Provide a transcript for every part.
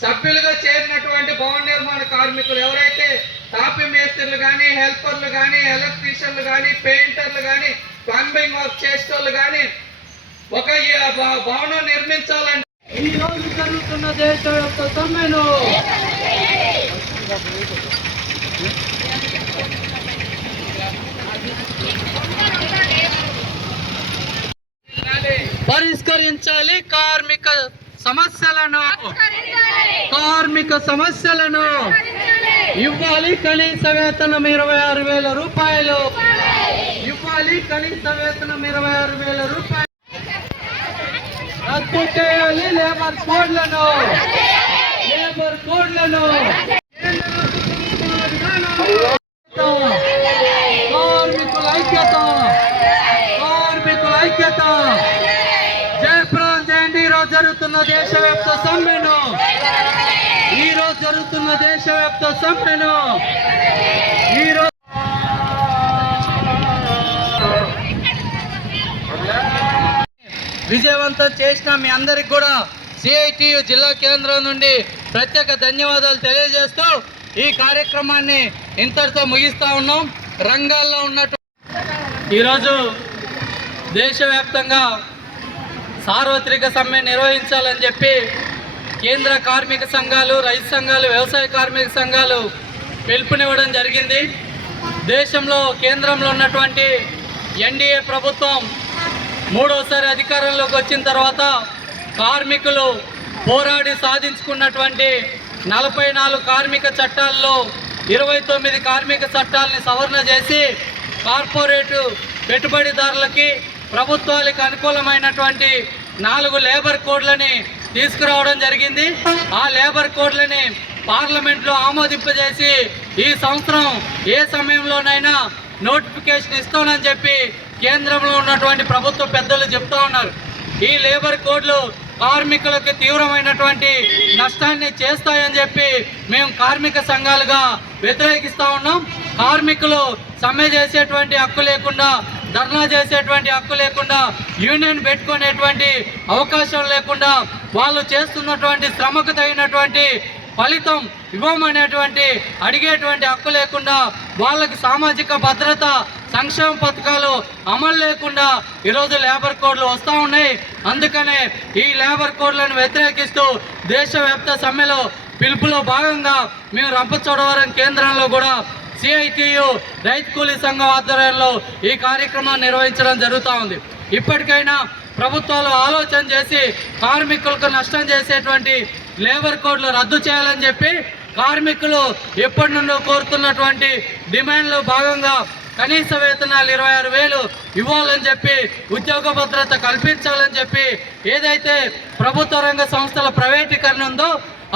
సభ్యులుగా చేరినటువంటి భవన నిర్మాణ కార్మికులు ఎవరైతే తాపి మేస్త్రులు కానీ హెల్పర్లు కానీ ఎలక్ట్రీషియన్లు కానీ పెయింటర్లు కానీ ప్లంబింగ్ వర్క్ చేసేటోళ్ళు కానీ ఒక భవనం నిర్మించాలంటే ఈ రోజు జరుగుతున్న దేశం యొక్క సమ్మెను పరిష్కరించాలి కార్మిక సమస్యలను కార్మిక సమస్యలను ఇవ్వాలి కనీస వేతనం ఇరవై ఆరు వేల రూపాయలు. ఇవ్వాలి. కనీస వేతనం ఇరవై ఆరు వేల రూపాయలు. రద్దు చేయాలి లేబర్ కోడ్లను. లేబర్ కోడ్లను. జరుగుతున్న దేశవ్యాప్త సమ్మెను. ఈ రోజు జరుగుతున్న దేశవ్యాప్త సమ్మెను. ఈ రోజు విజయవంతం చేసిన మీ అందరికి కూడా సిఐటియు జిల్లా కేంద్రం నుండి ప్రత్యేక ధన్యవాదాలు తెలియజేస్తూ ఈ కార్యక్రమాన్ని ఇంతటితో ముగిస్తా ఉన్నాం. రంగాల్లో ఉన్నట్టు ఈరోజు దేశవ్యాప్తంగా సార్వత్రిక సమ్మె నిర్వహించాలని చెప్పి కేంద్ర కార్మిక సంఘాలు రైతు సంఘాలు వ్యవసాయ కార్మిక సంఘాలు పిలుపునివ్వడం జరిగింది. దేశంలో కేంద్రంలో ఉన్నటువంటి ఎన్డీఏ ప్రభుత్వం మూడోసారి అధికారంలోకి వచ్చిన తర్వాత కార్మికులు పోరాడి సాధించుకున్నటువంటి నలభై నాలుగు కార్మిక చట్టాల్లో ఇరవై తొమ్మిది కార్మిక చట్టాలని సవరణ చేసి కార్పొరేటు పెట్టుబడిదారులకి ప్రభుత్వాలకు అనుకూలమైనటువంటి నాలుగు లేబర్ కోడ్లని తీసుకురావడం జరిగింది. ఆ లేబర్ కోడ్లని పార్లమెంట్లో ఆమోదింపజేసి ఈ సంవత్సరం ఏ సమయంలోనైనా నోటిఫికేషన్ ఇస్తామని చెప్పి కేంద్రంలో ఉన్నటువంటి ప్రభుత్వ పెద్దలు చెప్తా ఉన్నారు. ఈ లేబర్ కోడ్లు కార్మికులకు తీవ్రమైనటువంటి నష్టాన్ని చేస్తాయని చెప్పి మేము కార్మిక సంఘాలుగా వ్యతిరేకిస్తూ ఉన్నాం. కార్మికులు సమ్మె చేసేటువంటి హక్కు లేకుండా ధర్నా చేసేటువంటి హక్కు లేకుండా యూనియన్ పెట్టుకునేటువంటి అవకాశం లేకుండా వాళ్ళు చేస్తున్నటువంటి శ్రమకు తగినటువంటి ఫలితం ఇవ్వమనేటువంటి అడిగేటువంటి హక్కు లేకుండా వాళ్ళకి సామాజిక భద్రత సంక్షేమ పథకాలు అమలు లేకుండా ఈరోజు లేబర్ కోడ్లు వస్తూ ఉన్నాయి. అందుకనే ఈ లేబర్ కోడ్లను వ్యతిరేకిస్తూ దేశవ్యాప్త సమ్మెలో పిలుపులో భాగంగా మేము రంపచోడవరం కేంద్రంలో కూడా సిఐటియు రైతు కూలీ సంఘం ఆధ్వర్యంలో ఈ కార్యక్రమాన్ని నిర్వహించడం జరుగుతూ ఉంది. ఇప్పటికైనా ప్రభుత్వాలు ఆలోచన చేసి కార్మికులకు నష్టం చేసేటువంటి లేబర్ కోడ్లు రద్దు చేయాలని చెప్పి కార్మికులు ఎప్పటి నుండో కోరుతున్నటువంటి డిమాండ్లో భాగంగా కనీస వేతనాలు ఇరవై ఆరు వేలు ఇవ్వాలని చెప్పి ఉద్యోగ భద్రత కల్పించాలని చెప్పి ఏదైతే ప్రభుత్వ రంగ సంస్థల ప్రైవేటీకరణ ఉందో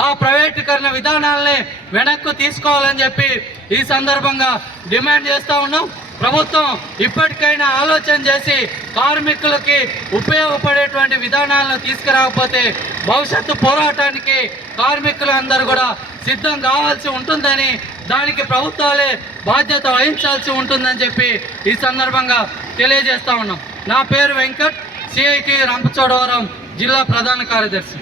ఆ ప్రైవేటీకరణ విధానాలని వెనక్కు తీసుకోవాలని చెప్పి ఈ సందర్భంగా డిమాండ్ చేస్తూ ఉన్నాం. ప్రభుత్వం ఇప్పటికైనా ఆలోచన చేసి కార్మికులకి ఉపయోగపడేటువంటి విధానాలను తీసుకురాకపోతే భవిష్యత్తు పోరాటానికి కార్మికులు అందరూ కూడా సిద్ధం కావాల్సి ఉంటుందని దానికి ప్రభుత్వాలే బాధ్యత వహించాల్సి ఉంటుందని చెప్పి ఈ సందర్భంగా తెలియజేస్తా ఉన్నాం. నా పేరు వెంకట్ సిఐటి రంపచోడవరం జిల్లా ప్రధాన కార్యదర్శి.